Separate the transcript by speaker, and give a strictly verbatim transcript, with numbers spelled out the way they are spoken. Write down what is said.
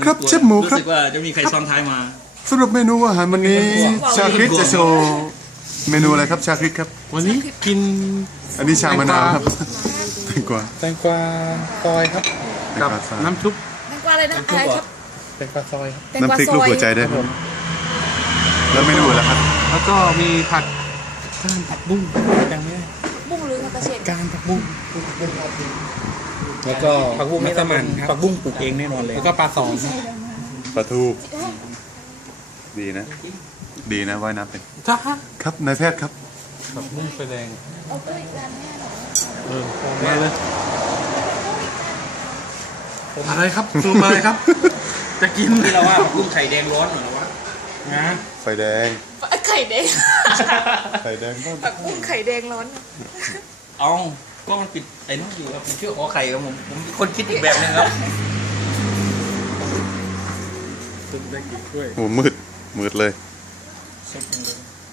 Speaker 1: ครับเชฟหมูครับ
Speaker 2: รู้สึกว่าจะมีใครซ้อนท้ายมา
Speaker 1: สำหรับเมนูอาหารวันนี้ชาคริสจะโชว์เมนูอะไรครับชาคริสครับ
Speaker 3: วันนี้กิน
Speaker 1: อันนี้ชามะนาวครับแตงกวา
Speaker 3: แตงกวาซอยครับ
Speaker 1: แตง
Speaker 3: กับ
Speaker 1: กวาซอย
Speaker 3: น้ำซุป
Speaker 4: แตงกวาอะไรนะอะไรครับ
Speaker 3: แตงกวาซอยครับ
Speaker 4: แตงกวา
Speaker 1: น้ำพริก
Speaker 4: ซ
Speaker 1: ลูก
Speaker 4: อย
Speaker 1: หัวใจด้วยครับแล้วเมนูอะไรครับ
Speaker 3: แล้วก็มีผัดก้านผักบุ้งยังไม่ได้
Speaker 4: บุ้งหรือผักกระเฉด
Speaker 3: ก้านผักบุ้ง
Speaker 2: แล้วก็
Speaker 3: ผักบุ้งมัสมั่นครับ
Speaker 2: ผักบุ้งปลูกเองแน่นอนเลย
Speaker 3: แล้วก็ปลาสอง
Speaker 1: ปลาทูดีนะ ดีนะว่ายน้ำเป็น
Speaker 3: จ้า
Speaker 1: ครับนายแพทย์ครับ
Speaker 3: ผักบุ้งไฟแดง
Speaker 4: เอาไปอีกจานแม่หรอ
Speaker 3: เออมาเลยอะไรครับซูมอะไรครับ จะกิน
Speaker 2: ที่เราว่าผักบุ้งไข่แดงร้อนเหรอวะ
Speaker 3: นะ
Speaker 1: ไฟแดง
Speaker 4: ไข่แดง
Speaker 1: ไข่แดงก็
Speaker 4: ผักบุ้งไข่แดงร้อน
Speaker 2: เอาก็มันปิดไอ้นั่นอยู่ครับมันชื่อขอไข่ครับผมผมคนคิดอีกแบบหนึงครับ
Speaker 3: ซุปได้กี่ถ้วย
Speaker 1: โหมืดมืดเลย
Speaker 2: เช็คกันเลย